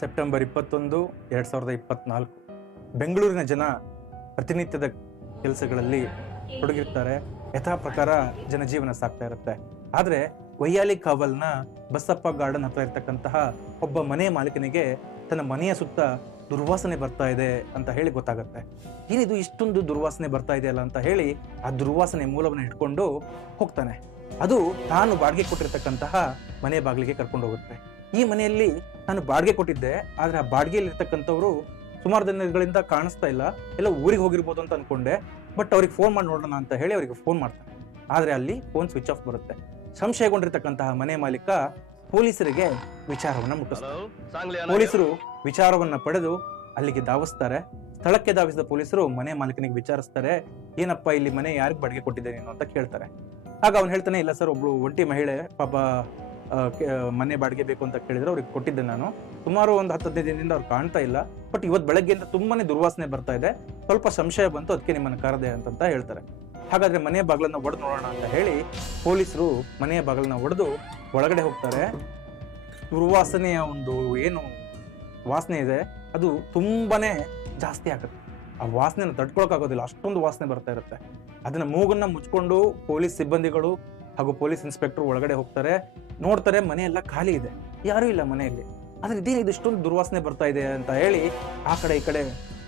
September ಇಪ್ಪತ್ತೊಂದು, ಎರಡು ಸಾವಿರದ ಇಪ್ಪತ್ನಾಲ್ಕು. ಬೆಂಗಳೂರಿನ ಜನ ಪ್ರತಿನಿತ್ಯದ ಕೆಲಸಗಳಲ್ಲಿ ತೊಡಗಿರ್ತಾರೆ. ಯಥಾ ಪ್ರಕಾರ ಜನಜೀವನ ಸಾಗ್ತಾ ಇರುತ್ತೆ. ಆದರೆ ವೈಯಾಲಿ ಕಾವಲ್ನ ಬಸಪ್ಪ ಗಾರ್ಡನ್ ಹತ್ರ ಇರ್ತಕ್ಕಂತಹ ಒಬ್ಬ ಮನೆ ಮಾಲೀಕನಿಗೆ ತನ್ನ ಮನೆಯ ಸುತ್ತ ದುರ್ವಾಸನೆ ಬರ್ತಾ ಇದೆ ಅಂತ ಹೇಳಿ ಗೊತ್ತಾಗುತ್ತೆ. ಏನಿದು ಇಷ್ಟೊಂದು ದುರ್ವಾಸನೆ ಬರ್ತಾ ಇದೆಯಲ್ಲ ಅಂತ ಹೇಳಿ ಆ ದುರ್ವಾಸನೆ ಮೂಲವನ್ನು ಇಟ್ಕೊಂಡು ಹೋಗ್ತಾನೆ. ಅದು ತಾನು ಬಾಡಿಗೆ ಕೊಟ್ಟಿರ್ತಕ್ಕಂತಹ ಮನೆ ಬಾಗಿಲಿಗೆ ಕರ್ಕೊಂಡು ಹೋಗುತ್ತೆ. ಈ ಮನೆಯಲ್ಲಿ ನಾನು ಬಾಡಿಗೆ ಕೊಟ್ಟಿದ್ದೆ ಆದರೆ ಆ ಬಾಡಿಗೆಯಲ್ಲಿ ಇರ್ತಕ್ಕಂಥವ್ರು ಸುಮಾರು ದಿನಗಳಿಂದ ಕಾಣಿಸ್ತಾ ಇಲ್ಲ. ಎಲ್ಲ ಊರಿಗೆ ಹೋಗಿರ್ಬೋದು ಅಂತ ಅನ್ಕೊಂಡೆ ಬಟ್ ಅವ್ರಿಗೆ ಫೋನ್ ಮಾಡಿ ನೋಡೋಣ ಅಂತ ಹೇಳಿ ಅವರಿಗೆ ಫೋನ್ ಮಾಡ್ತಾನೆ ಆದರೆ ಅಲ್ಲಿ ಫೋನ್ ಸ್ವಿಚ್ ಆಫ್ ಬರುತ್ತೆ. ಸಂಶಯಗೊಂಡಿರ್ತಕ್ಕಂತಹ ಮನೆ ಮಾಲೀಕ ಪೊಲೀಸರಿಗೆ ವಿಚಾರವನ್ನ ಮುಟ್ಟಿಸ್ತಾರೆ. ಪೊಲೀಸರು ವಿಚಾರವನ್ನ ಪಡೆದು ಅಲ್ಲಿಗೆ ಧಾವಿಸ್ತಾರೆ. ಸ್ಥಳಕ್ಕೆ ಧಾವಿಸಿದ ಪೊಲೀಸರು ಮನೆ ಮಾಲೀಕನಿಗೆ ವಿಚಾರಿಸ್ತಾರೆ ಏನಪ್ಪ ಇಲ್ಲಿ ಮನೆ ಯಾರಿಗೆ ಬಾಡಿಗೆ ಕೊಟ್ಟಿದ್ದೆ ನೀನು? ಅಂತ ಕೇಳ್ತಾರೆ. ಆಗ ಅವ್ನು ಹೇಳ್ತಾನೆ ಇಲ್ಲ ಸರ್ ಒಬ್ಳು ಒಂಟಿ ಮಹಿಳೆ ಪಾಪ ಮನೆ ಬಾಡಿಗೆ ಬೇಕು ಅಂತ ಕೇಳಿದ್ರೆ ಅವ್ರಿಗೆ ಕೊಟ್ಟಿದ್ದೆ ನಾನು. ಸುಮಾರು ಒಂದು ಹತ್ತು ಹದಿನೈದು ದಿನದಿಂದ ಅವ್ರು ಕಾಣ್ತಾ ಇಲ್ಲ. ಬಟ್ ಇವತ್ತು ಬೆಳಗ್ಗೆಯಿಂದ ತುಂಬಾನೇ ದುರ್ವಾಸನೆ ಬರ್ತಾ ಇದೆ. ಸ್ವಲ್ಪ ಸಂಶಯ ಬಂತು, ಅದಕ್ಕೆ ನಿಮ್ಮನ್ನು ಕರೆದೆ ಅಂತ ಹೇಳ್ತಾರೆ. ಹಾಗಾದ್ರೆ ಮನೆಯ ಬಾಗಿಲನ್ನ ಒಡೆದು ನೋಡೋಣ ಅಂತ ಹೇಳಿ ಪೊಲೀಸರು ಮನೆಯ ಬಾಗಿಲನ್ನ ಒಡೆದು ಒಳಗಡೆ ಹೋಗ್ತಾರೆ. ದುರ್ವಾಸನೆಯ ಒಂದು ಏನು ವಾಸನೆ ಇದೆ, ಅದು ತುಂಬಾನೇ ಜಾಸ್ತಿ ಆಗುತ್ತೆ. ಆ ವಾಸನೆನ ತಡ್ಕೊಳಕ್ಕಾಗೋದಿಲ್ಲ ಅಷ್ಟೊಂದು ವಾಸನೆ ಬರ್ತಾ ಇರುತ್ತೆ. ಅದನ್ನ ಮೂಗನ್ನ ಮುಚ್ಕೊಂಡು ಪೊಲೀಸ್ ಸಿಬ್ಬಂದಿಗಳು ಹಾಗೂ ಪೊಲೀಸ್ ಇನ್ಸ್ಪೆಕ್ಟರ್ ಒಳಗಡೆ ಹೋಗ್ತಾರೆ, ನೋಡ್ತಾರೆ ಮನೆಯೆಲ್ಲ ಖಾಲಿ ಇದೆ. ಯಾರೂ ಇಲ್ಲ ಮನೆಯಲ್ಲಿ. ಆದ್ರೆ ಇದೇನು ಇದಿಷ್ಟೊಂದು ದುರ್ವಾಸನೆ ಬರ್ತಾ ಇದೆ ಅಂತ ಹೇಳಿ ಆ ಕಡೆ ಈ ಕಡೆ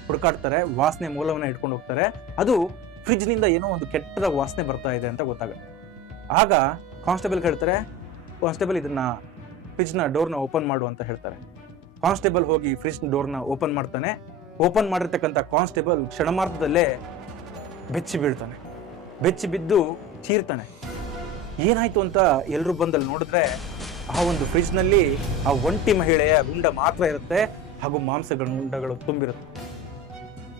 ಹುಡುಕಾಡ್ತಾರೆ, ವಾಸನೆ ಮೂಲವನ್ನ ಇಟ್ಕೊಂಡು ಹೋಗ್ತಾರೆ. ಅದು ಫ್ರಿಜ್ನಿಂದ ಏನೋ ಒಂದು ಕೆಟ್ಟದ ವಾಸನೆ ಬರ್ತಾ ಇದೆ ಅಂತ ಗೊತ್ತಾಗುತ್ತೆ. ಆಗ ಕಾನ್ಸ್ಟೇಬಲ್ ಹೇಳ್ತಾರೆ, ಕಾನ್ಸ್ಟೇಬಲ್ ಇದನ್ನ ಫ್ರಿಜ್ನ ಡೋರ್ನ ಓಪನ್ ಮಾಡು ಅಂತ ಹೇಳ್ತಾರೆ. ಕಾನ್ಸ್ಟೇಬಲ್ ಹೋಗಿ ಫ್ರಿಜ್ ಡೋರ್ನ ಓಪನ್ ಮಾಡ್ತಾನೆ. ಓಪನ್ ಮಾಡಿರ್ತಕ್ಕಂಥ ಕಾನ್ಸ್ಟೇಬಲ್ ಕ್ಷಣಮಾರ್ಧದಲ್ಲೇ ಬೆಚ್ಚಿ ಬೀಳ್ತಾನೆ ಬೆಚ್ಚಿ ಬಿದ್ದು ಚೀರ್ತಾನೆ. ಏನಾಯ್ತು ಅಂತ ಎಲ್ಲರೂ ಬಂದಲ್ಲಿ ನೋಡಿದ್ರೆ ಆ ಒಂದು ಫ್ರಿಜ್ನಲ್ಲಿ ಆ ಒಂಟಿ ಮಹಿಳೆಯ ಗುಂಡ ಮಾತ್ರ ಇರುತ್ತೆ ಹಾಗೂ ಮಾಂಸಗಳ ಗುಂಡಗಳು ತುಂಬಿರುತ್ತೆ.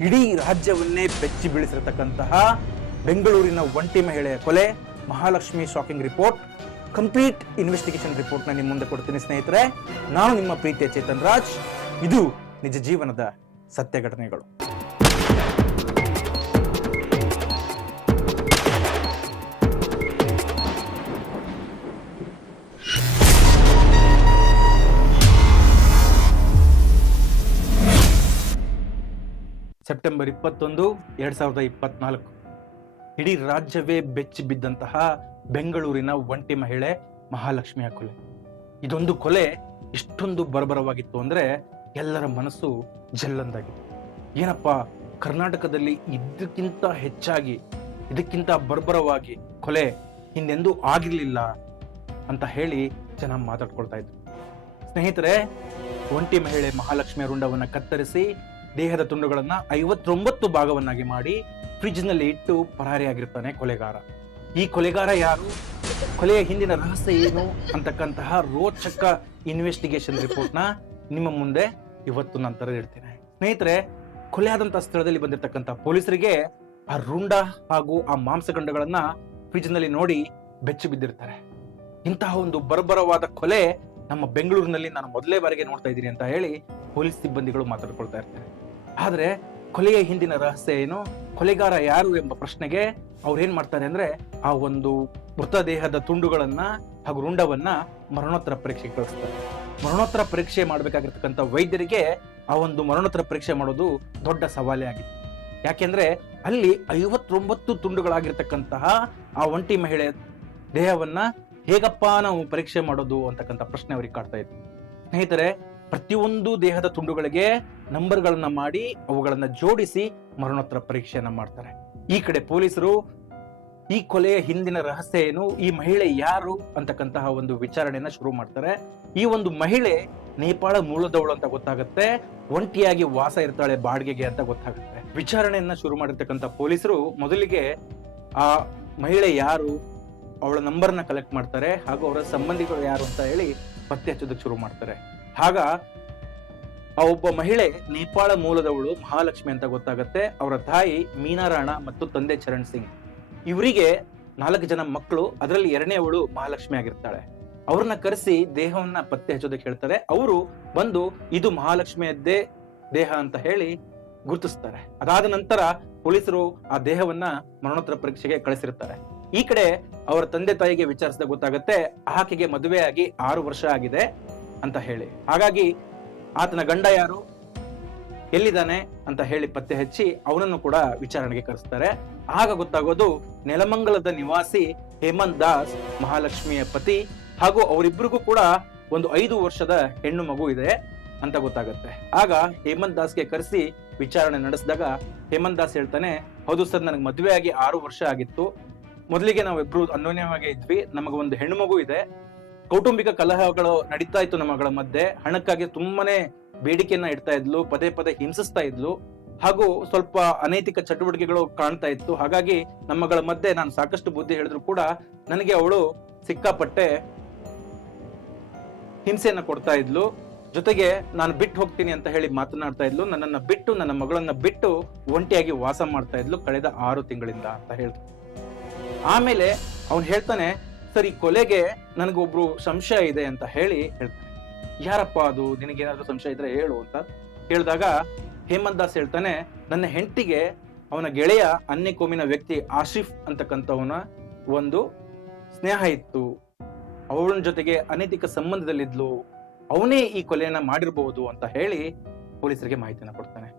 ಇಡೀ ರಾಜ್ಯವನ್ನೇ ಬೆಚ್ಚಿ ಬೀಳಿಸಿರತಕ್ಕಂತಹ ಬೆಂಗಳೂರಿನ ಒಂಟಿ ಮಹಿಳೆಯ ಕೊಲೆ, Mahalakshmi shocking report, complete investigation ರಿಪೋರ್ಟ್ನ ನಿಮ್ಮ ಮುಂದೆ ಕೊಡ್ತೀನಿ ಸ್ನೇಹಿತರೆ. ನಾನು ನಿಮ್ಮ ಪ್ರೀತಿಯ ಚೇತನ್ ರಾಜ್. ಇದು ನಿಜ ಜೀವನದ ಸತ್ಯ ಘಟನೆಗಳು ಸೆಪ್ಟೆಂಬರ್ ಇಪ್ಪತ್ತೊಂದು, ಎರಡ್ ಸಾವಿರದ ಇಪ್ಪತ್ನಾಲ್ಕು. ಇಡೀ ರಾಜ್ಯವೇ ಬೆಚ್ಚಿ ಬಿದ್ದಂತಹ ಬೆಂಗಳೂರಿನ ಒಂಟಿ ಮಹಿಳೆ ಮಹಾಲಕ್ಷ್ಮಿಯ ಕೊಲೆ. ಇದೊಂದು ಕೊಲೆ ಇಷ್ಟೊಂದು ಬರಬರವಾಗಿತ್ತು ಅಂದ್ರೆ ಎಲ್ಲರ ಮನಸ್ಸು ಜಲ್ಲಂದಾಗಿತ್ತು ಏನಪ್ಪ, ಕರ್ನಾಟಕದಲ್ಲಿ ಇದಕ್ಕಿಂತ ಹೆಚ್ಚಾಗಿ, ಇದಕ್ಕಿಂತ ಬರ್ಬರವಾಗಿ ಕೊಲೆ ಹಿಂದೆಂದೂ ಆಗಿರ್ಲಿಲ್ಲ ಅಂತ ಹೇಳಿ ಜನ ಮಾತಾಡ್ಕೊಳ್ತಾ ಇದ್ರು. ಸ್ನೇಹಿತರೆ, ಒಂಟಿ ಮಹಿಳೆ ಮಹಾಲಕ್ಷ್ಮಿಯ ರುಂಡವನ್ನ ಕತ್ತರಿಸಿ ದೇಹದ ತುಂಡುಗಳನ್ನ ಐವತ್ತೊಂಬತ್ತು ಭಾಗವನ್ನಾಗಿ ಮಾಡಿ ಫ್ರಿಡ್ಜ್ನಲ್ಲಿ ಇಟ್ಟು ಪರಾರಿಯಾಗಿರ್ತಾನೆ ಕೊಲೆಗಾರ. ಈ ಕೊಲೆಗಾರ ಯಾರು? ಕೊಲೆಯ ಹಿಂದಿನ ರಹಸ್ಯ ಏನು ಅಂತಕ್ಕಂತಹ ರೋಚಕ ಇನ್ವೆಸ್ಟಿಗೇಷನ್ ರಿಪೋರ್ಟ್ನ ನಿಮ್ಮ ಮುಂದೆ ಇವತ್ತು ನಂತರ ಇಡ್ತೇನೆ ಸ್ನೇಹಿತರೆ, ಕೊಲೆ ಆದಂತಹ ಸ್ಥಳದಲ್ಲಿ ಬಂದಿರತಕ್ಕಂತ ಪೊಲೀಸರಿಗೆ ಆ ರುಂಡ ಹಾಗೂ ಆ ಮಾಂಸಖಂಡಗಳನ್ನ ಫ್ರಿಡ್ಜ್ನಲ್ಲಿ ನೋಡಿ ಬೆಚ್ಚಿ ಬಿದ್ದಿರ್ತಾರೆ. ಇಂತಹ ಒಂದು ಬರ್ಬರವಾದ ಕೊಲೆ ನಮ್ಮ ಬೆಂಗಳೂರಿನಲ್ಲಿ ನಾನು ಮೊದಲೇ ಬಾರಿಗೆ ನೋಡ್ತಾ ಇದ್ದೀನಿ ಅಂತ ಹೇಳಿ ಪೊಲೀಸ್ ಸಿಬ್ಬಂದಿಗಳು ಮಾತಾಡ್ಕೊಳ್ತಾ ಇರ್ತಾರೆ. ಆದರೆ ಕೊಲೆಯ ಹಿಂದಿನ ರಹಸ್ಯ ಏನು? ಕೊಲೆಗಾರ ಯಾರು ಎಂಬ ಪ್ರಶ್ನೆಗೆ ಅವ್ರು ಏನು ಮಾಡ್ತಾರೆ ಅಂದ್ರೆ ಆ ಒಂದು ಮೃತದೇಹದ ತುಂಡುಗಳನ್ನ ಹಾಗೂ ರುಂಡವನ್ನ ಮರಣೋತ್ತರ ಪರೀಕ್ಷೆಗೆ ಕಳಿಸ್ತಾರೆ. ಮರಣೋತ್ತರ ಪರೀಕ್ಷೆ ಮಾಡಬೇಕಾಗಿರ್ತಕ್ಕಂಥ ವೈದ್ಯರಿಗೆ ಆ ಒಂದು ಮರಣೋತ್ತರ ಪರೀಕ್ಷೆ ಮಾಡೋದು ದೊಡ್ಡ ಸವಾಲೇ ಆಗಿತ್ತು. ಯಾಕೆಂದ್ರೆ ಅಲ್ಲಿ ಐವತ್ತೊಂಬತ್ತು ತುಂಡುಗಳಾಗಿರ್ತಕ್ಕಂತಹ ಆ ಒಂಟಿ ಮಹಿಳೆ ದೇಹವನ್ನ ಹೇಗಪ್ಪ ನಾವು ಪರೀಕ್ಷೆ ಮಾಡೋದು ಅಂತಕ್ಕಂಥ ಪ್ರಶ್ನೆ ಅವ್ರಿಗೆ ಕಾಡ್ತಾ ಇತ್ತು ಸ್ನೇಹಿತರೆ, ಪ್ರತಿಯೊಂದು ದೇಹದ ತುಂಡುಗಳಿಗೆ ನಂಬರ್ಗಳನ್ನ ಮಾಡಿ ಅವುಗಳನ್ನ ಜೋಡಿಸಿ ಮರಣೋತ್ತರ ಪರೀಕ್ಷೆಯನ್ನ ಮಾಡ್ತಾರೆ. ಈ ಕಡೆ ಪೊಲೀಸರು, ಈ ಕೊಲೆಯ ಹಿಂದಿನ ರಹಸ್ಯ ಏನು, ಈ ಮಹಿಳೆ ಯಾರು ಅಂತಕ್ಕಂತಹ ಒಂದು ವಿಚಾರಣೆಯನ್ನ ಶುರು ಮಾಡ್ತಾರೆ. ಈ ಒಂದು ಮಹಿಳೆ ನೇಪಾಳ ಮೂಲದವಳು ಅಂತ ಗೊತ್ತಾಗುತ್ತೆ, ಒಂಟಿಯಾಗಿ ವಾಸ ಇರ್ತಾಳೆ ಬಾಡಿಗೆಗೆ ಅಂತ ಗೊತ್ತಾಗುತ್ತೆ. ವಿಚಾರಣೆಯನ್ನ ಶುರು ಮಾಡಿರ್ತಕ್ಕಂಥ ಪೊಲೀಸರು ಮೊದಲಿಗೆ ಆ ಮಹಿಳೆ ಯಾರು ಅವಳ ನಂಬರ್ನ ಕಲೆಕ್ಟ್ ಮಾಡ್ತಾರೆ ಹಾಗೂ ಅವರ ಸಂಬಂಧಿಗಳು ಯಾರು ಅಂತ ಹೇಳಿ ಪತ್ತೆ ಹಚ್ಚೋದಕ್ಕೆ ಶುರು ಮಾಡ್ತಾರೆ. ಆಗ ಆ ಒಬ್ಬ ಮಹಿಳೆ ನೇಪಾಳ ಮೂಲದವಳು ಮಹಾಲಕ್ಷ್ಮಿ ಅಂತ ಗೊತ್ತಾಗತ್ತೆ. ಅವರ ತಾಯಿ ಮೀನಾರಾಣ ಮತ್ತು ತಂದೆ ಚರಣ್ ಸಿಂಗ್. ಇವರಿಗೆ ನಾಲ್ಕು ಜನ ಮಕ್ಕಳು, ಅದರಲ್ಲಿ ಎರಡನೇವಳು ಮಹಾಲಕ್ಷ್ಮಿ ಆಗಿರ್ತಾಳೆ. ಅವ್ರನ್ನ ಕರೆಸಿ ದೇಹವನ್ನ ಪತ್ತೆ ಹಚ್ಚೋದಕ್ಕೆ ಹೇಳ್ತಾರೆ. ಅವರು ಬಂದು ಇದು ಮಹಾಲಕ್ಷ್ಮಿಯದ್ದೇ ದೇಹ ಅಂತ ಹೇಳಿ ಗುರುತಿಸ್ತಾರೆ. ಅದಾದ ನಂತರ ಪೊಲೀಸರು ಆ ದೇಹವನ್ನ ಮರಣೋತ್ತರ ಪರೀಕ್ಷೆಗೆ ಕಳಿಸಿರ್ತಾರೆ. ಈ ಕಡೆ ಅವರ ತಂದೆ ತಾಯಿಗೆ ವಿಚಾರಿಸಿದ ಗೊತ್ತಾಗುತ್ತೆ, ಆಕೆಗೆ ಮದುವೆಯಾಗಿ ಆರು ವರ್ಷ ಆಗಿದೆ ಅಂತ ಹೇಳಿ. ಹಾಗಾಗಿ ಆತನ ಗಂಡ ಯಾರು? ಎಲ್ಲಿದ್ದಾನೆ ಅಂತ ಹೇಳಿ ಪತ್ತೆ ಹಚ್ಚಿ ಅವನನ್ನು ಕೂಡ ವಿಚಾರಣೆಗೆ ಕರೆಸ್ತಾರೆ. ಆಗ ಗೊತ್ತಾಗೋದು ನೆಲಮಂಗಲದ ನಿವಾಸಿ ಹೇಮಂತ್ ದಾಸ್ ಮಹಾಲಕ್ಷ್ಮಿಯ ಪತಿ ಹಾಗೂ ಅವರಿಬ್ಬರಿಗೂ ಕೂಡ ಒಂದು ಐದು ವರ್ಷದ ಹೆಣ್ಣು ಮಗು ಇದೆ ಅಂತ ಗೊತ್ತಾಗುತ್ತೆ. ಆಗ ಹೇಮಂತ್ ದಾಸ್ಗೆ ಕರೆಸಿ ವಿಚಾರಣೆ ನಡೆಸಿದಾಗ ಹೇಮಂತ್ ದಾಸ್ ಹೇಳ್ತಾನೆ, ಹೌದು ಸರ್, ನನಗೆ ಮದುವೆ ಆಗಿ ಆರು ವರ್ಷ ಆಗಿತ್ತು. ಮೊದಲಿಗೆ ನಾವಿಬ್ರು ಅನ್ಯೋನ್ಯವಾಗಿ ಇದ್ವಿ. ನಮಗೆ ಒಂದು ಹೆಣ್ಣು ಮಗು ಇದೆ. ಕೌಟುಂಬಿಕ ಕಲಹಗಳು ನಡೀತಾ ಇತ್ತು ನಮ್ಮಗಳ ಮಧ್ಯೆ. ಹಣಕ್ಕಾಗಿ ತುಂಬಾನೇ ಬೇಡಿಕೆಯನ್ನ ಇಡ್ತಾ ಇದ್ಲು, ಪದೇ ಪದೇ ಹಿಂಸಿಸ್ತಾ ಇದ್ಲು. ಹಾಗೂ ಸ್ವಲ್ಪ ಅನೈತಿಕ ಚಟುವಟಿಕೆಗಳು ಕಾಣ್ತಾ ಇತ್ತು. ಹಾಗಾಗಿ ನಮ್ಮಗಳ ಮಧ್ಯೆ ನಾನು ಸಾಕಷ್ಟು ಬುದ್ಧಿ ಹೇಳಿದ್ರು ಕೂಡ ನನಗೆ ಅವಳು ಸಿಕ್ಕಾಪಟ್ಟೆ ಹಿಂಸೆಯನ್ನ ಕೊಡ್ತಾ ಇದ್ಲು. ಜೊತೆಗೆ ನಾನು ಬಿಟ್ಟು ಹೋಗ್ತೀನಿ ಅಂತ ಹೇಳಿ ಮಾತನಾಡ್ತಾ ಇದ್ಲು. ನನ್ನನ್ನ ಬಿಟ್ಟು, ನನ್ನ ಮಗಳನ್ನ ಬಿಟ್ಟು ಒಂಟಿಯಾಗಿ ವಾಸ ಮಾಡ್ತಾ ಇದ್ಲು ಕಳೆದ ಆರು ತಿಂಗಳಿಂದ ಅಂತ ಹೇಳ್ತಾರೆ ಆಮೇಲೆ ಅವನು ಹೇಳ್ತಾನೆ, ಸರ್ ಈ ಕೊಲೆಗೆ ನನಗೊಬ್ರು ಸಂಶಯ ಇದೆ ಅಂತ ಹೇಳಿ ಹೇಳ್ತಾನೆ. ಯಾರಪ್ಪ ಅದು? ನಿನಗೇನಾದ್ರೂ ಸಂಶಯ ಇದ್ರೆ ಹೇಳು, ಅಂತ ಹೇಳಿದಾಗ ಹೇಮಂತ್ ದಾಸ್ ಹೇಳ್ತಾನೆ, ನನ್ನ ಹೆಂಡತಿಗೆ ಅವನ ಗೆಳೆಯ ಅನ್ಯ ಕೋಮಿನ ವ್ಯಕ್ತಿ ಆಶಿಫ್ ಅಂತಕ್ಕಂಥವನ ಒಂದು ಸ್ನೇಹ ಇತ್ತು. ಅವಳ ಜೊತೆಗೆ ಅನೈತಿಕ ಸಂಬಂಧದಲ್ಲಿದ್ಲು. ಅವನೇ ಈ ಕೊಲೆಯನ್ನ ಮಾಡಿರಬಹುದು ಅಂತ ಹೇಳಿ ಪೊಲೀಸರಿಗೆ ಮಾಹಿತಿಯನ್ನು ಕೊಡ್ತಾನೆ.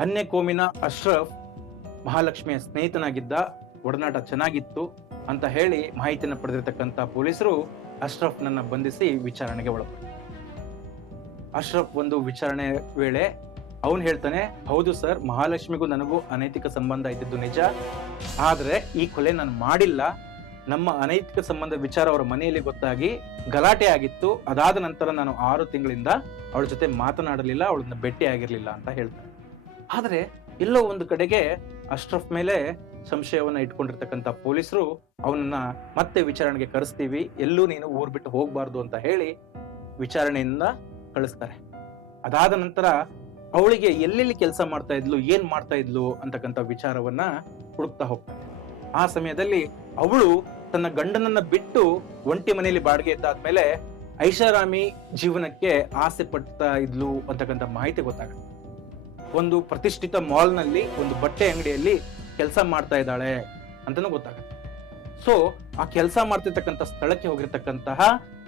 ಅನ್ಯ ಕೋಮಿನ ಅಶ್ರಫ್ ಮಹಾಲಕ್ಷ್ಮಿಯ ಸ್ನೇಹಿತನಾಗಿದ್ದ ಒಡನಾಟ ಚೆನ್ನಾಗಿತ್ತು ಅಂತ ಹೇಳಿ ಮಾಹಿತಿಯನ್ನು ಪಡೆದಿರತಕ್ಕಂಥ ಪೊಲೀಸರು ಅಶ್ರಫ್ನನ್ನ ಬಂಧಿಸಿ ವಿಚಾರಣೆಗೆ ಒಳಪಡ್ತಾರೆ ಅಶ್ರಫ್ ಒಂದು ವಿಚಾರಣೆ ವೇಳೆ ಅವನು ಹೇಳ್ತಾನೆ, ಹೌದು ಸರ್, ಮಹಾಲಕ್ಷ್ಮಿಗೂ ನನಗೂ ಅನೈತಿಕ ಸಂಬಂಧ ಇದ್ದಿದ್ದು ನಿಜ. ಆದರೆ ಈ ಕೊಲೆ ನಾನು ಮಾಡಿಲ್ಲ. ನಮ್ಮ ಅನೈತಿಕ ಸಂಬಂಧ ವಿಚಾರ ಅವರ ಮನೆಯಲ್ಲಿ ಗೊತ್ತಾಗಿ ಗಲಾಟೆ ಆಗಿತ್ತು. ಅದಾದ ನಂತರ ನಾನು ಆರು ತಿಂಗಳಿಂದ ಅವಳ ಜೊತೆ ಮಾತನಾಡಲಿಲ್ಲ, ಅವಳನ್ನ ಭೇಟಿ ಆಗಿರ್ಲಿಲ್ಲ ಅಂತ ಹೇಳ್ತಾನೆ. ಆದರೆ ಎಲ್ಲೋ ಒಂದು ಕಡೆಗೆ ಅಶ್ರಫ್ ಮೇಲೆ ಸಂಶಯವನ್ನ ಇಟ್ಕೊಂಡಿರ್ತಕ್ಕಂಥ ಪೊಲೀಸರು ಅವನನ್ನ ಮತ್ತೆ ವಿಚಾರಣೆಗೆ ಕರೆಸ್ತೀವಿ, ಎಲ್ಲೂ ನೀನು ಊರ್ ಬಿಟ್ಟು ಹೋಗ್ಬಾರ್ದು ಅಂತ ಹೇಳಿ ವಿಚಾರಣೆಯಿಂದ ಕಳಿಸ್ತಾರೆ. ಅದಾದ ನಂತರ ಅವಳಿಗೆ ಎಲ್ಲೆಲ್ಲಿ ಕೆಲಸ ಮಾಡ್ತಾ ಇದ್ಲು, ಏನ್ ಮಾಡ್ತಾ ಇದ್ಲು ಅಂತಕ್ಕಂಥ ವಿಚಾರವನ್ನ ಹುಡುಕ್ತಾ ಹೋಗ್ತಾರೆ. ಆ ಸಮಯದಲ್ಲಿ ಅವಳು ತನ್ನ ಗಂಡನನ್ನ ಬಿಟ್ಟು ಒಂಟಿ ಮನೆಯಲ್ಲಿ ಬಾಡಿಗೆ ಇದ್ದಾದ್ಮೇಲೆ ಐಷಾರಾಮಿ ಜೀವನಕ್ಕೆ ಆಸೆ ಪಡ್ತಾ ಇದ್ಲು ಅಂತಕ್ಕಂಥ ಮಾಹಿತಿ ಗೊತ್ತಾಗುತ್ತೆ. ಒಂದು ಪ್ರತಿಷ್ಠಿತ ಮಾಲ್ನಲ್ಲಿ ಒಂದು ಬಟ್ಟೆ ಅಂಗಡಿಯಲ್ಲಿ ಕೆಲಸ ಮಾಡ್ತಾ ಇದ್ದಾಳೆ ಅಂತಾನು ಗೊತ್ತಾಗುತ್ತೆ. ಸೊ ಆ ಕೆಲಸ ಮಾಡ್ತಿರ್ತಕ್ಕಂಥ ಸ್ಥಳಕ್ಕೆ ಹೋಗಿರ್ತಕ್ಕಂತಹ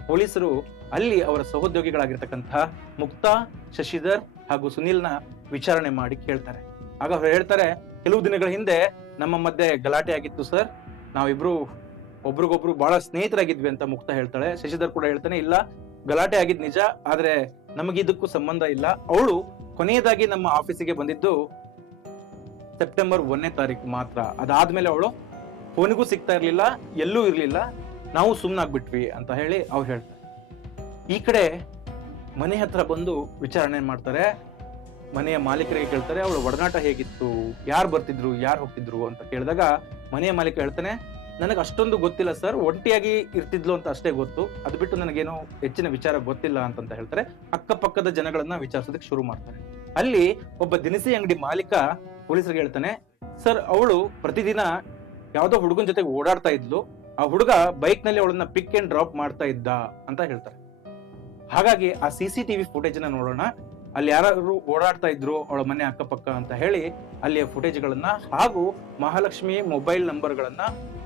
ಪೊಲೀಸರು ಅಲ್ಲಿ ಅವರ ಸಹೋದ್ಯೋಗಿಗಳಾಗಿರ್ತಕ್ಕಂತಹ ಮುಕ್ತಾ, ಶಶಿಧರ್ ಹಾಗೂ ಸುನಿಲ್ನ ವಿಚಾರಣೆ ಮಾಡಿ ಕೇಳ್ತಾರೆ. ಆಗ ಅವ್ರು ಹೇಳ್ತಾರೆ, ಕೆಲವು ದಿನಗಳ ಹಿಂದೆ ನಮ್ಮ ಮಧ್ಯೆ ಗಲಾಟೆ ಆಗಿತ್ತು ಸರ್. ನಾವಿಬ್ರು ಒಬ್ರಿಗೊಬ್ರು ಬಹಳ ಸ್ನೇಹಿತರಾಗಿದ್ವಿ ಅಂತ ಮುಕ್ತ ಹೇಳ್ತಾಳೆ. ಶಶಿಧರ್ ಕೂಡ ಹೇಳ್ತಾನೆ, ಇಲ್ಲ, ಗಲಾಟೆ ಆಗಿದ್ ನಿಜ, ಆದ್ರೆ ನಮಗಿದಕ್ಕೂ ಸಂಬಂಧ ಇಲ್ಲ. ಅವಳು ಕೊನೆಯದಾಗಿ ನಮ್ಮ ಆಫೀಸಿಗೆ ಬಂದಿದ್ದು ಸೆಪ್ಟೆಂಬರ್ ಒಂದನೇ ತಾರೀಕು ಮಾತ್ರ. ಅದಾದ್ಮೇಲೆ ಅವಳು, ಫೋನಿಗೂ ಸಿಗ್ತಾ ಇರಲಿಲ್ಲ, ಎಲ್ಲೂ ಇರಲಿಲ್ಲ, ನಾವು ಸುಮ್ಮನಾಗ್ಬಿಟ್ವಿ ಅಂತ ಹೇಳಿ ಅವ್ರು ಹೇಳ್ತಾರೆ. ಈ ಕಡೆ ಮನೆ ಹತ್ರ ಬಂದು ವಿಚಾರಣೆ ಮಾಡ್ತಾರೆ. ಮನೆಯ ಮಾಲೀಕರಿಗೆ ಕೇಳ್ತಾರೆ, ಅವಳು ಒಡನಾಟ ಹೇಗಿತ್ತು? ಯಾರು ಬರ್ತಿದ್ರು? ಯಾರು ಹೋಗ್ತಿದ್ರು? ಅಂತ ಕೇಳಿದಾಗ ಮನೆಯ ಮಾಲೀಕ ಹೇಳ್ತಾನೆ, ನನಗೆ ಅಷ್ಟೊಂದು ಗೊತ್ತಿಲ್ಲ ಸರ್, ಒಂಟಿಯಾಗಿ ಇರ್ತಿದ್ಲು ಅಂತ ಅಷ್ಟೇ ಗೊತ್ತು. ಅದು ಬಿಟ್ಟು ನನಗೇನು ಹೆಚ್ಚಿನ ವಿಚಾರ ಗೊತ್ತಿಲ್ಲ ಅಂತಂತ ಹೇಳ್ತಾರೆ. ಅಕ್ಕಪಕ್ಕದ ಜನಗಳನ್ನ ವಿಚಾರಿಸೋದಕ್ಕೆ ಶುರು ಮಾಡ್ತಾರೆ. ಅಲ್ಲಿ ಒಬ್ಬ ದಿನಸಿ ಅಂಗಡಿ ಮಾಲೀಕ ಪೊಲೀಸರಿಗೆ ಹೇಳ್ತಾನೆ, ಸರ್, ಅವಳು ಪ್ರತಿದಿನ ಯಾವ್ದೋ ಹುಡುಗನ ಜೊತೆಗೆ ಓಡಾಡ್ತಾ ಇದ್ಲು. ಆ ಹುಡುಗ ಬೈಕ್ನಲ್ಲಿ ಅವಳನ್ನ ಪಿಕ್ ಅಂಡ್ ಡ್ರಾಪ್ ಮಾಡ್ತಾ ಇದ್ದ, ಅಂತ ಹೇಳ್ತಾರೆ. ಹಾಗಾಗಿ ಆ ಸಿ ಸಿ ಟಿವಿ ಫುಟೇಜ್ನ ನೋಡೋಣ. ಅಲ್ಲಿ ಯಾರು ಓಡಾಡ್ತಾ ಇದ್ರು ಅವಳ ಮನೆ ಅಕ್ಕಪಕ್ಕ ಅಂತ ಹೇಳಿ ಅಲ್ಲಿಯ ಫುಟೇಜ್ ಗಳನ್ನ ಹಾಗೂ ಮಹಾಲಕ್ಷ್ಮಿ ಮೊಬೈಲ್ ನಂಬರ್ ಗಳನ್ನ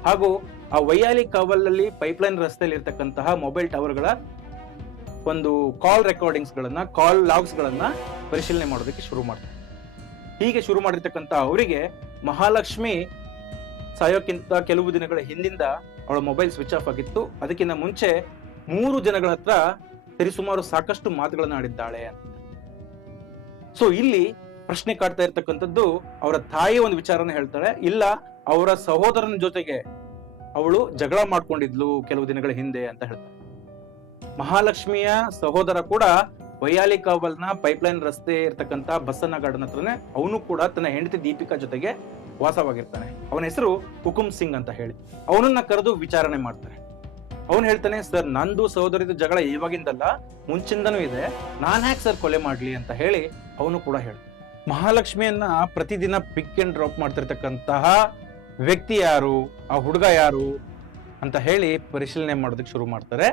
ಹಾಗೂ ಆ ವೈಯಾಲಿ ಕಾವಲಲ್ಲಿ ಪೈಪ್ಲೈನ್ ರಸ್ತೆಯಲ್ಲಿ ಇರ್ತಕ್ಕಂತಹ ಮೊಬೈಲ್ ಟವರ್ಗಳ ಒಂದು ಕಾಲ್ ರೆಕಾರ್ಡಿಂಗ್ಸ್ ಗಳನ್ನ, ಕಾಲ್ ಲಾಗ್ಸ್ ಗಳನ್ನ ಪರಿಶೀಲನೆ ಮಾಡೋದಕ್ಕೆ ಶುರು ಮಾಡ್ತಾರೆ. ಹೀಗೆ ಶುರು ಮಾಡಿರ್ತಕ್ಕಂತ ಅವರಿಗೆ ಮಹಾಲಕ್ಷ್ಮಿ ಸಾಯೋಕ್ಕಿಂತ ಕೆಲವು ದಿನಗಳ ಹಿಂದಿಂದ ಅವಳ ಮೊಬೈಲ್ ಸ್ವಿಚ್ ಆಫ್ ಆಗಿತ್ತು. ಅದಕ್ಕಿಂತ ಮುಂಚೆ ಮೂರು ಜನಗಳ ಹತ್ರ ಸರಿಸುಮಾರು ಸಾಕಷ್ಟು ಮಾತುಗಳನ್ನು ಆಡಿದ್ದಾಳೆ ಸೊ ಇಲ್ಲಿ ಪ್ರಶ್ನೆ ಕಾಡ್ತಾ ಇರ್ತಕ್ಕಂಥದ್ದು ಅವರ ತಾಯಿ ಒಂದು ವಿಚಾರನ ಹೇಳ್ತಾಳೆ. ಇಲ್ಲ, ಅವರ ಸಹೋದರನ ಜೊತೆಗೆ ಅವಳು ಜಗಳ ಮಾಡ್ಕೊಂಡಿದ್ಲು ಕೆಲವು ದಿನಗಳ ಹಿಂದೆ ಅಂತ ಹೇಳ್ತಾಳೆ. ಮಹಾಲಕ್ಷ್ಮಿಯ ಸಹೋದರ ಕೂಡ ವೈಯಾಲಿ ಕಾವಲ್ನ ಪೈಪ್ಲೈನ್ ರಸ್ತೆ ಇರ್ತಕ್ಕಂತ ಬಸ್ಸನ್ನ ಗಾರ್ಡನ್ ಹತ್ರನೇ ಅವನು ಕೂಡ ತನ್ನ ಹೆಂಡತಿ ದೀಪಿಕಾ ಜೊತೆಗೆ ವಾಸವಾಗಿರ್ತಾನೆ. ಅವನ ಹೆಸರು ಹುಕುಮ್ ಸಿಂಗ್ ಅಂತ ಹೇಳಿ. ಅವನನ್ನ ಕರೆದು ವಿಚಾರಣೆ ಮಾಡ್ತಾರೆ. ಅವನು ಹೇಳ್ತಾನೆ, ಸರ್, ನಂದು ಸಹೋದರಿದ ಜಗಳ ಇವಾಗಿಂದಲ್ಲ, ಮುಂಚಿಂದನೂ ಇದೆ. ನಾನ್ ಹ್ಯಾಕ್ ಸರ್ ಕೊಲೆ ಮಾಡ್ಲಿ ಅಂತ ಹೇಳಿ ಅವನು ಕೂಡ ಹೇಳ್ತಾನೆ. ಮಹಾಲಕ್ಷ್ಮಿಯನ್ನ ಪ್ರತಿದಿನ ಪಿಕ್ ಅಂಡ್ ಡ್ರಾಪ್ ಮಾಡ್ತಿರ್ತಕ್ಕಂತಹ ವ್ಯಕ್ತಿ ಯಾರು, ಆ ಹುಡುಗ ಯಾರು ಅಂತ ಹೇಳಿ ಪರಿಶೀಲನೆ ಮಾಡೋದಕ್ಕೆ ಶುರು ಮಾಡ್ತಾರೆ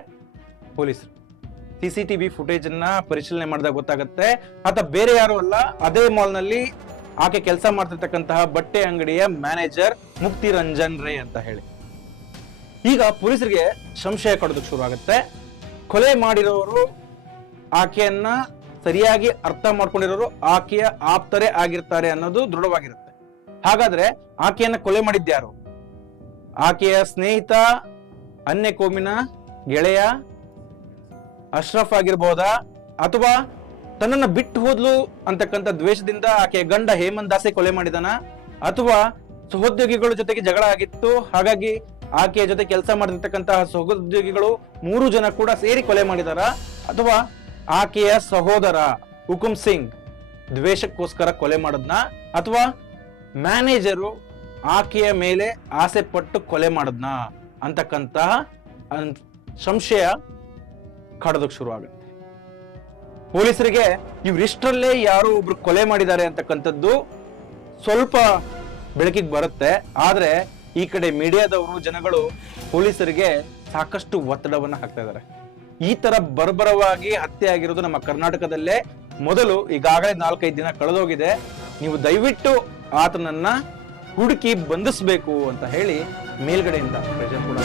ಪೊಲೀಸರು. ಸಿ ಸಿ ಟಿವಿ ಫುಟೇಜ್ ಅನ್ನ ಪರಿಶೀಲನೆ ಮಾಡಿದಾಗ ಗೊತ್ತಾಗುತ್ತೆ. ಆತ ಬೇರೆ ಯಾರು ಅಲ್ಲ, ಅದೇ ಮಾಲ್ನಲ್ಲಿ ಆಕೆ ಕೆಲಸ ಮಾಡ್ತಿರ್ತಕ್ಕಂತಹ ಬಟ್ಟೆ ಅಂಗಡಿಯ ಮ್ಯಾನೇಜರ್ ಮುಕ್ತಿ ರಂಜನ್ ರೇ ಅಂತ ಹೇಳಿ. ಈಗ ಪೊಲೀಸರಿಗೆ ಸಂಶಯ ಕೊಡೋದಕ್ಕೆ ಶುರು ಆಗುತ್ತೆ ಕೊಲೆ ಮಾಡಿರೋರು ಆಕೆಯನ್ನ ಸರಿಯಾಗಿ ಅರ್ಥ ಮಾಡ್ಕೊಂಡಿರೋರು ಆಕೆಯ ಆಪ್ತರೇ ಆಗಿರ್ತಾರೆ ಅನ್ನೋದು ದೃಢವಾಗಿರುತ್ತೆ. ಹಾಗಾದ್ರೆ ಆಕೆಯನ್ನ ಕೊಲೆ ಮಾಡಿದ್ಯಾರು ಆಕೆಯ ಸ್ನೇಹಿತ ಅನ್ಯ ಕೋಮಿನ ಗೆಳೆಯ ಅಶ್ರಫ್ ಆಗಿರ್ಬೋದಾ? ಅಥವಾ ತನ್ನನ್ನ ಬಿಟ್ಟು ಹೋದ್ಲು ಅಂತಕ್ಕಂಥ ದ್ವೇಷದಿಂದ ಆಕೆಯ ಗಂಡ ಹೇಮಂತ್ ದಾಸೆ ಕೊಲೆ ಮಾಡಿದಾನ? ಅಥವಾ ಸಹೋದ್ಯೋಗಿಗಳ ಜೊತೆಗೆ ಜಗಳ ಆಗಿತ್ತು, ಹಾಗಾಗಿ ಆಕೆಯ ಜೊತೆ ಕೆಲಸ ಮಾಡಿರ್ತಕ್ಕಂತಹ ಸಹೋದ್ಯೋಗಿಗಳು ಮೂರು ಜನ ಕೂಡ ಸೇರಿ ಕೊಲೆ ಮಾಡಿದಾರ? ಅಥವಾ ಆಕೆಯ ಸಹೋದರ ಹುಕುಂ ಸಿಂಗ್ ದ್ವೇಷಕ್ಕೋಸ್ಕರ ಕೊಲೆ ಮಾಡದ್ನ? ಅಥವಾ ಮ್ಯಾನೇಜರು ಆಕೆಯ ಮೇಲೆ ಆಸೆ ಪಟ್ಟು ಕೊಲೆ ಮಾಡದ್ನ ಅಂತಕ್ಕಂತಹ ಸಂಶಯ ಕಾಡೋದಕ್ಕೆ ಶುರು ಆಗುತ್ತೆ. ಪೊಲೀಸರಿಗೆ ಇವರಿಷ್ಟರಲ್ಲೇ ಯಾರೋ ಒಬ್ರು ಕೊಲೆ ಮಾಡಿದ್ದಾರೆ ಅಂತಕ್ಕಂಥದ್ದು ಸ್ವಲ್ಪ ಬೆಳಕಿಗೆ ಬರುತ್ತೆ. ಆದರೆ ಈ ಕಡೆ ಮೀಡಿಯಾದವರು, ಜನಗಳು ಪೊಲೀಸರಿಗೆ ಸಾಕಷ್ಟು ಒತ್ತಡವನ್ನ ಹಾಕ್ತಾ ಇದ್ದಾರೆ ಈ ತರ ಬರ್ಬರವಾಗಿ ಹತ್ಯೆ ಆಗಿರೋದು ನಮ್ಮ ಕರ್ನಾಟಕದಲ್ಲೇ ಮೊದಲು ಈಗಾಗಲೇ ನಾಲ್ಕೈದು ದಿನ ಕಳೆದೋಗಿದೆ. ನೀವು ದಯವಿಟ್ಟು ಆತನನ್ನ ಹುಡುಕಿ ಬಂಧಿಸಬೇಕು ಅಂತ ಹೇಳಿ ಮೇಲ್ಗಡೆಯಿಂದ ಪ್ರೆಷರ್ ಕೂಡ